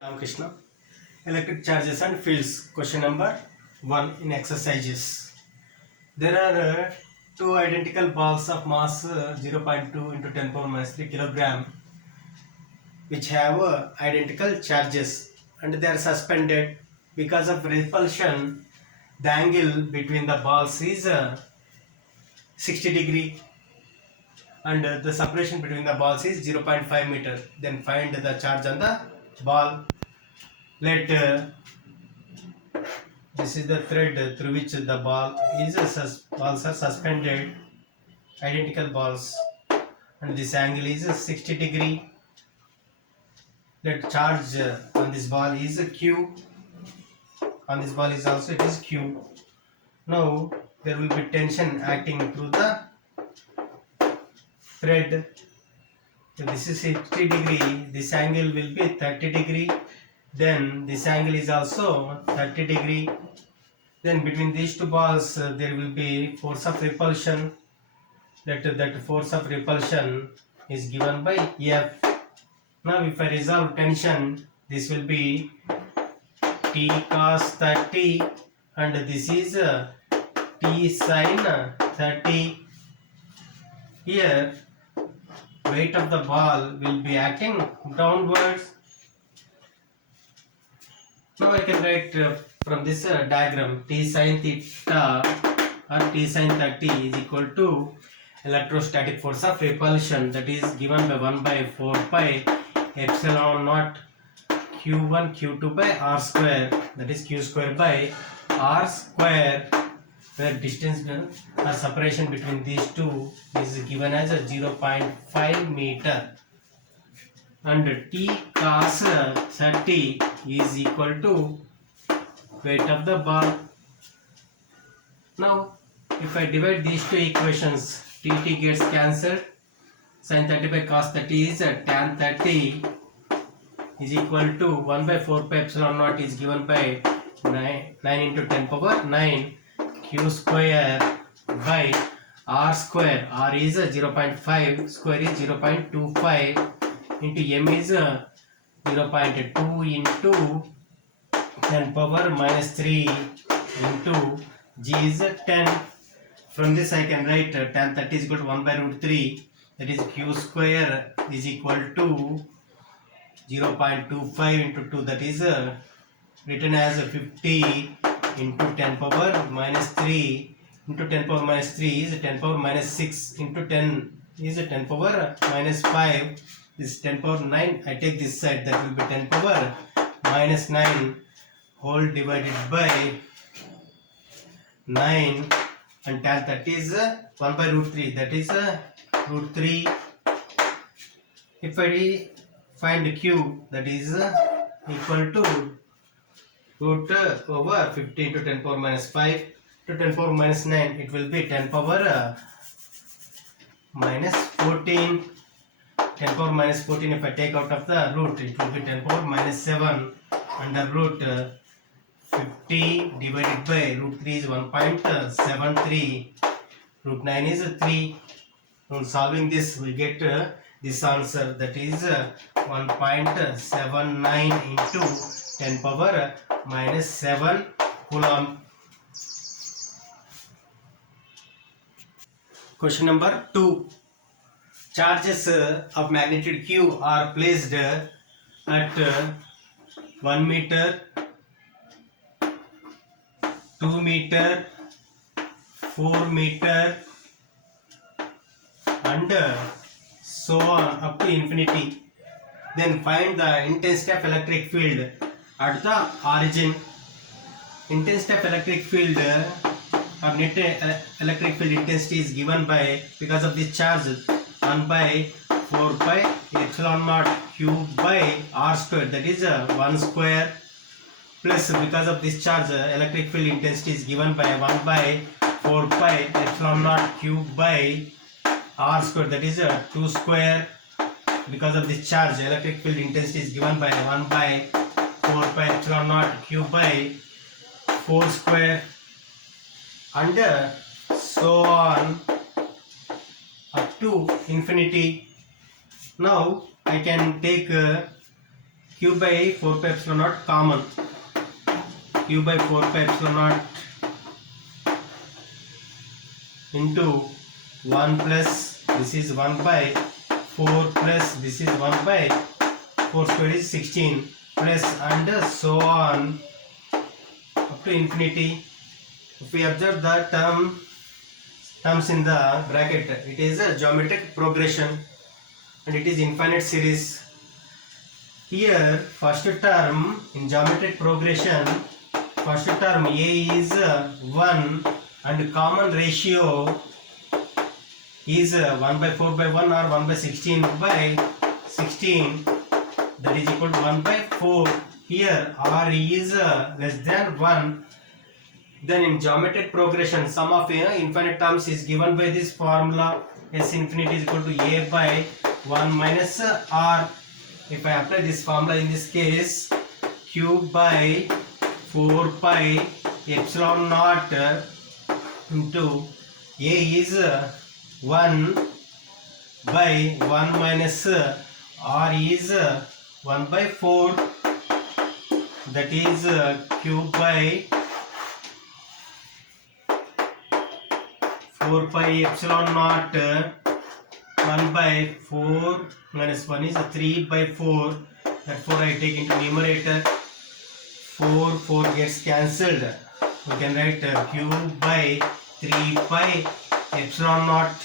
Ramakrishna. Electric charges and fields. Question number 1 in exercises. There are two identical balls of mass 0.2 into 10 power minus 3 kilogram which have identical charges and they are suspended. Because of repulsion, the angle between the balls is 60 degree and the separation between the balls is 0.5 meter. Then find the charge on the ball. Let this is the thread through which the balls are suspended, identical balls, and this angle is 60 degree. Let charge on this ball is Q. On this ball is also it is Q. Now there will be tension acting through the thread. So this is 60 degree. This angle will be 30 degree. Then this angle is also 30 degree. Then between these two balls there will be force of repulsion. That force of repulsion is given by F. Now if I resolve tension, this will be T cos 30 and this is T sin 30. Here weight of the ball will be acting downwards. Now I can write from this diagram T sin theta or T sin 30 is equal to electrostatic force of repulsion, that is given by 1 by 4 pi epsilon naught q1 q2 by r square, that is q square by r square, where distance or separation between these two is given as a 0.5 meter, and T cos 30 is equal to weight of the ball. Now if I divide these two equations, T gets cancelled, sin 30 by cos 30 is tan 30 is equal to 1 by 4 pi epsilon naught is given by 9 into 10 power 9 q square by r square. R is 0.5, square is 0.25 into m is 0.2 into 10 power minus 3 into g is 10. From this I can write tan 30 is equal to 1 by root 3, that is q square is equal to 0.25 into 2, that is written as 50 into 10 power minus 3 into 10 power minus 3 is 10 power minus 6 into 10 is 10 power minus 5. This is 10 power 9. I take this side, that will be 10 power minus 9 whole divided by 9, and tan 30 is 1 by root 3, that is root 3. If I find q, that is equal to root over 50 into 10 power minus 5 to 10 power minus 9, it will be 10 power minus 14. 10 power minus 14, if I take out of the root, it will be 10 power minus 7 under root 50 divided by root 3 is 1.73, root 9 is 3. On solving this we get this answer, that is 1.79 into 10 power minus 7 coulomb. Question number 2. Charges of magnitude q are placed at 1 meter, 2 meter, 4 meter and so on up to infinity. Then find the intensity of electric field at the origin. Intensity of electric field or net electric field intensity is given by, because of this charge, 1 by 4 pi epsilon naught q by r square, that is 1 square, plus because of this charge electric field intensity is given by 1 by 4 pi epsilon naught q by r square, that is 2 square. Because of this charge electric field intensity is given by 1 by 4 pi epsilon naught q by 4 square, and so on up to infinity. Now I can take q by 4 pi epsilon naught common. Q by 4 pi epsilon naught into 1 plus this is 1 by 4 plus this is 1 by 4 square is 16 plus and so on up to infinity. If we observe the terms in the bracket, it is a geometric progression and it is infinite series. Here first term in geometric progression, first term a is 1 and common ratio is 1 by 4 by 1 or 1 by 16 by 16, that is equal to 1 by 4. Here r is less than 1. Then in geometric progression, sum of infinite terms is given by this formula. S infinity is equal to a by 1 minus r. If I apply this formula in this case, q by 4 pi epsilon naught into a is 1 by 1 minus r is 1 by 4, that is q by 4 pi epsilon naught 1 by 4 minus 1 is 3 by 4, therefore I take into numerator. 4 gets cancelled. We can write q by 3 pi epsilon naught